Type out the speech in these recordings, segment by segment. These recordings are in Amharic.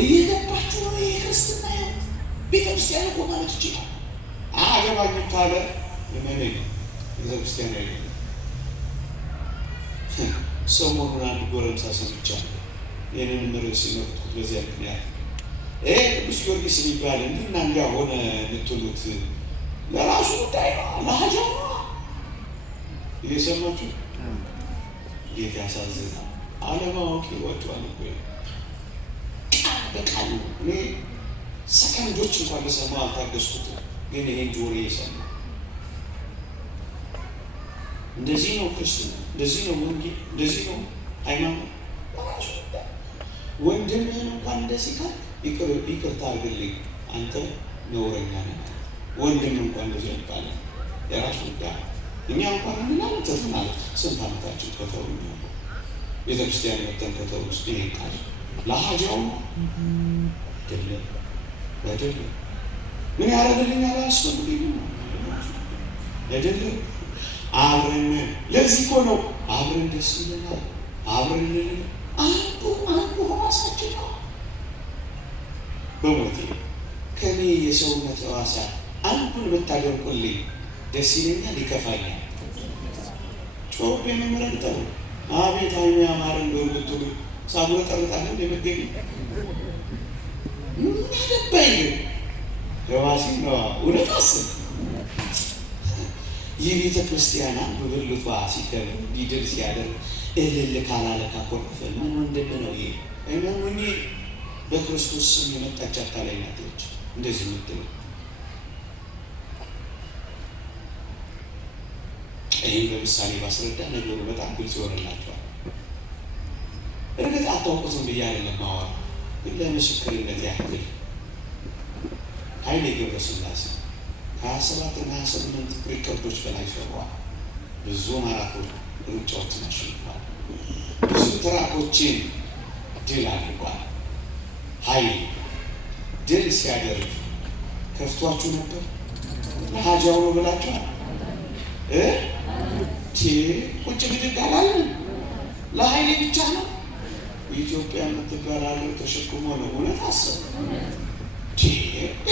እየገባችሁ ነው የክርስትና ቤተክርስቲያን እኮ ማለት ይችላል። አገባኝም ካለ ለምን ቤተክርስቲያን አይደለም። ሰሞኑን አንድ ጎረምሳ ሰምቻለሁ። ይህንን ርዕስ የመረጥኩት በዚያ ምክንያት ቅዱስ ጊዮርጊስ የሚባል እንዲና እንዲያ ሆነ የምትሉት ለራሱ ጉዳይ ነው፣ ለሀጃ ነው። እየሰማችሁ ጌታ ያሳዝናል። አለማወቅ ይወጣል እኮ ቃል በቃል ነው። እኔ ሰከንዶች እንኳን ልሰማው አልታገስኩትም፣ ግን ይሄን ጆሮዬ የሰማ እንደዚህ ነው ክርስትና፣ እንደዚህ ነው ወንጌል፣ እንደዚህ ነው ሃይማኖት። ወንድምህን እንኳን እንደዚህ ካል ይቅርታ አድርግልኝ አንተ ነውረኛ ነህ። ወንድም እንኳን እንደዚህ ይባላል። የራሱ ጉዳይ። እኛ እንኳን እንላለን ተፈናል። ስንት ዓመታችን ከተው ነው ቤተክርስቲያን መተን ከተው ውስጥ ይሄ ቃል ለሀጃው አይደለም አይደለም። ምን ያደርግልኛል አያስፈልግም አይደለም። አብረን ለዚህ እኮ ነው አብረን ደስ ይለናል። አብረን አንዱ ራሳችን ነው። በሞቴ ከኔ የሰውነት ሕዋሳት አንዱን ብታደርቁልኝ ደስ ይለኛል፣ ይከፋኛል። ጮቤ መምረጠው አቤት አይኑ ያማረ እንደሆነ ብትሉ ሳቡረ ጠርጣለ እንደመገኝ ያደባይ ሕዋሲ ነው። እውነት አስብ። የቤተ ክርስቲያን አንዱ ብልቷ ሲከብር ቢድል ሲያደርግ እልል ካላለ ካኮረፈ ምን ወንድም ነው ይሄ? እመኑኝ በክርስቶስ ስም የመጣች አካላይ ናት እንደዚህ የምትለው። ይህም በምሳሌ ባስረዳ ነገሩ በጣም ግልጽ ይሆንላቸዋል። እርግጥ አታውቁትም ብዬ አይደለም ማወራ፣ ግን ለምስክርነት ያህል ኃይሌ ገብረስላሴ ከ27 እና 28 ሪከርዶች በላይ ሰሯል። ብዙ ማራቶን ሩጫዎችን አሸንፏል። ብዙ ትራኮችን ድል አድርጓል። ኃይሌ ድል ሲያደርግ ከፍቷችሁ ነበር? ለሀጃው ነው ብላችኋል? ቁጭ ብድግ አላለም። ለኃይሌ ብቻ ነው። ኢትዮጵያ የምትባል ሀገር ተሸክሞ ነው። እውነት አስብ።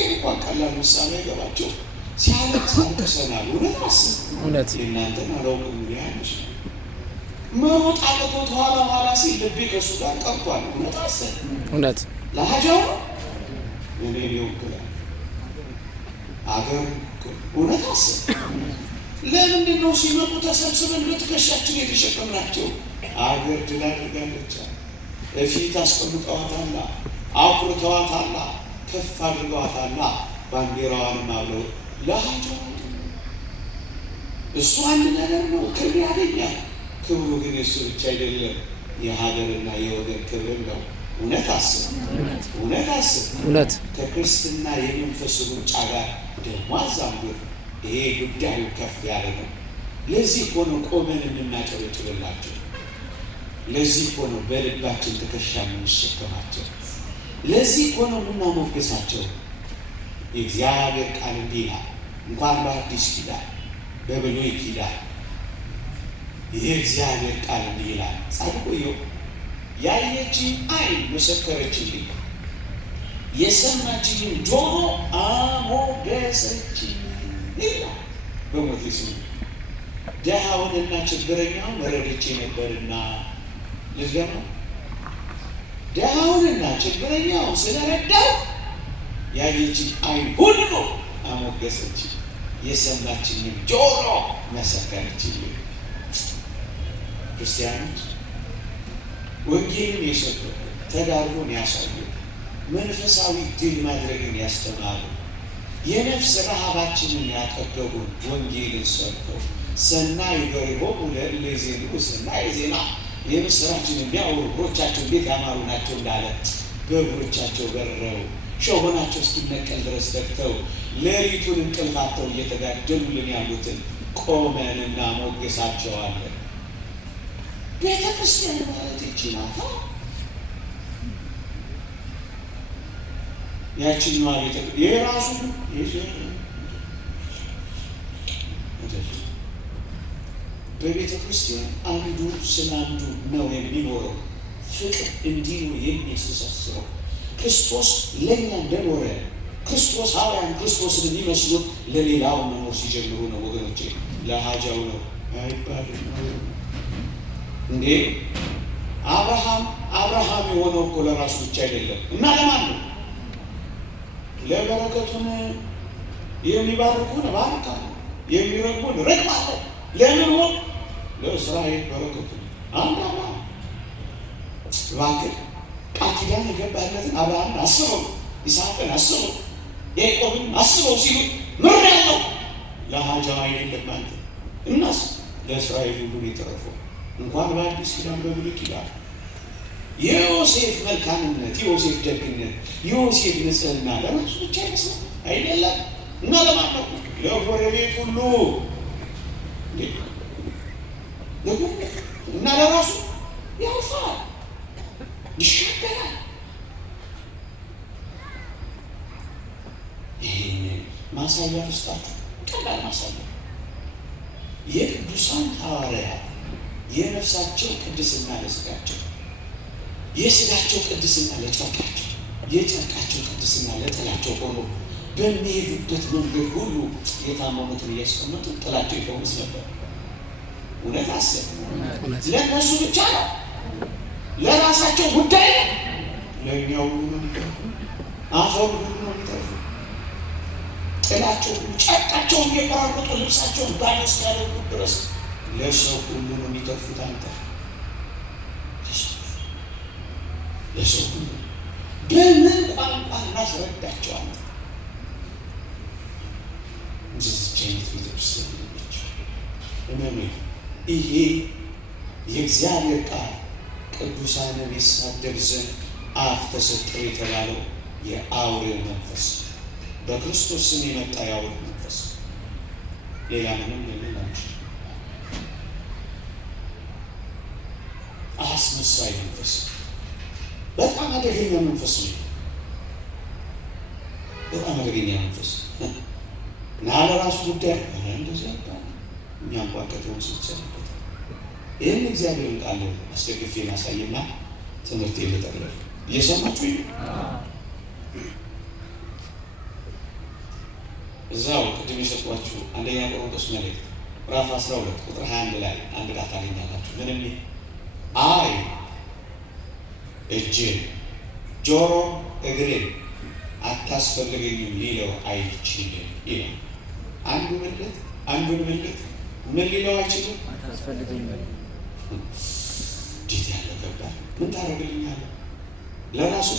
እንኳን ቀላል ምሳሌ አይገባቸው። ሲያለቅስ አልቅሰናል። እውነት አስብ። የእናንተን አላውቅም። ያንሽ መሮጥ አቅቶት ኋላ ሲል ልቤ ከእሱ ጋር ቀርቷል። እውነት አስብ። እውነት ለሀጃው ነው። እኔ ይወክላል አገር። እውነት አስብ። ለምንድን ነው ሲመጡ ተሰብስበን በትከሻችን የተሸከምናቸው? አገር ድል አድርጋለች። እፊት አስቀምጠዋታላ፣ አኩርተዋታላ፣ ከፍ አድርገዋታላ። ባንዲራዋንም አብለው ለሀጃው አይደለም። እሱ አንድ ነገር ነው፣ ክብር ያገኛል። ክብሩ ግን የእሱ ብቻ አይደለም፣ የሀገርና የወገን ክብር ነው። እውነት አስብ። እውነት አስብ። እውነት ከክርስትና የመንፈስ ሩጫ ጋር ደግሞ አዛምዱት። ይሄ ጉዳዩ ከፍ ያለ ነው። ለዚህ እኮ ነው ቆመን የምናጨበጭብላቸው። ለዚህ እኮ ነው በልባችን ትከሻ የምንሸከማቸው። ለዚህ እኮ ነው የምናሞግሳቸው። የእግዚአብሔር ቃል እንዲህ ይላል። እንኳን በአዲስ ኪዳን በብሉይ ኪዳን ይሄ እግዚአብሔር ቃል እንዲህ ይላል። ጻድቁ ኢዮብ ያየችኝ ዓይን መሰከረችልኝ፣ የሰማችኝም ጆሮ አሞገሰችኝ ይላል። በሞቴ ስም ደሃውንና ችግረኛውን ረድቼ ነበርና ልዝገመው። ደሃውንና ችግረኛውን ስለረዳው ያየችኝ ዓይን ሁሉ አሞገሰችኝ፣ የሰማችኝም ጆሮ መሰከረችልኝ። ክርስቲያኖች ወንጌልን የሰበኩ፣ ተጋድሎን ያሳዩ፣ መንፈሳዊ ድል ማድረግን ያስተማሩ፣ የነፍስ ረሃባችንን ያጠገቡን ወንጌልን ሰብከው ሰናይ ገሪሆሙ ለእለ ይዜንኡ ሰናይ ዜና፣ የምስራችን የሚያወሩ እግሮቻቸው እንዴት ያማሩ ናቸው እንዳለ በእግሮቻቸው በረው ሸሆናቸው እስኪነቀል ድረስ ተግተው ሌሊቱን እንቅልፍ አጥተው እየተጋደሉልን ያሉትን ቆመን እናሞግሳቸዋለን። ቤተ ክርስቲያን ማለት ይቺ ናት። ያችኛዋ የራሱ በቤተ ክርስቲያን አንዱ ስለ አንዱ ነው የሚኖረው። ፍቅር እንዲህ ነው የሚያስተሳስረው። ክርስቶስ ለኛ እንደኖረ ክርስቶሳውያን ክርስቶስን የሚመስሉት ለሌላው መኖር ሲጀምሩ ነው ወገኖቼ። ለሃጃው ነው አይባልም እንዴ? አብርሃም የሆነው እኮ ለራሱ ብቻ አይደለም እና ለማን ነው? ለበረከቱን የሚባርኩን ባርካለሁ፣ የሚረግሙን ረግማለሁ። ለምን ሆነ? ለእስራኤል በረከቱ አንድ አብርሃም እባክህ ቃል ኪዳን የገባለትን አብርሃምን አስበው፣ ይስሐቅን አስበው፣ ያዕቆብን አስበው ሲሉ ምር ያለው ለሃጃው አይደለም አንተ እናስ ለእስራኤል ሁሉ የተረፈው እንኳን በአዲስ ኪዳን በብሉይ ኪዳን የዮሴፍ መልካምነት፣ የዮሴፍ ደግነት፣ የዮሴፍ ንጽሕና ለራሱ ብቻ ይመስላል አይደለም እና ለማን ነው? ለጎረቤት ሁሉ እና ለራሱ ያውፋል፣ ይሻገራል። ይህንን ማሳያ ውስጣችሁ ቀላል ማሳያ የቅዱሳን ሐዋርያት የነፍሳቸው ቅድስና ለሥጋቸው፣ የሥጋቸው ቅድስና ለጨርቃቸው፣ የጨርቃቸው ቅድስና ለጥላቸው ሆኖ በሚሄዱበት መንገድ ሁሉ የታመሙትን እያስቀመጡ ጥላቸው ይፈውስ ነበር። እውነት አሰብ ለእነሱ ብቻ ነው፣ ለራሳቸው ጉዳይ ነው። ለእኛ ሁሉ ነው የሚተርፉ፣ አፈሩ ሁሉ ነው የሚተርፉ። ጥላቸው ሁሉ ጨርቃቸውን እየቆራረጡ ልብሳቸውን ባዶ እስኪያደርጉ ድረስ ለሰው ሁሉ ነው የሚተርፉት። አንተ ለሰው ሁሉ በምን ቋንቋ እናስረዳቸው? አንተ እንደዚች አይነት ቤተክርስቲያን ነች። እመኑ፣ ይሄ የእግዚአብሔር ቃል ቅዱሳንን ይሳደብ ዘንድ አፍ ተሰጠው የተባለው የአውሬው መንፈስ በክርስቶስ ስም የመጣ የአውሬው መንፈስ ሌላ ምንም የሌላቸው አስመሳይ መንፈስ፣ በጣም አደገኛ መንፈስ ነው። በጣም አደገኛ መንፈስ እና ለራሱ ጉዳይ እንደዚህ ያባል እኛም ቋንቋውን ስንሰራበት ይህን እግዚአብሔርን ቃል አስደግፌ ማሳይና ትምህርት የለጠቅለል እየሰማችሁ እዛው ቅድም የሰጧችሁ አንደኛ ቆሮንቶስ መልእክት ምዕራፍ 12 ቁጥር 21 ላይ አንድ ቃል ታገኛላችሁ። ምንም አይ እጅን ጆሮ እግሬን አታስፈልገኝም ሊለው አይችልም ይላል። አንዱን ብልት ምን ሊለው አይችልም? አታስፈልገኝም። እንዴት ያለ ገባል! ምን ታደርግልኛለህ? ለራሱ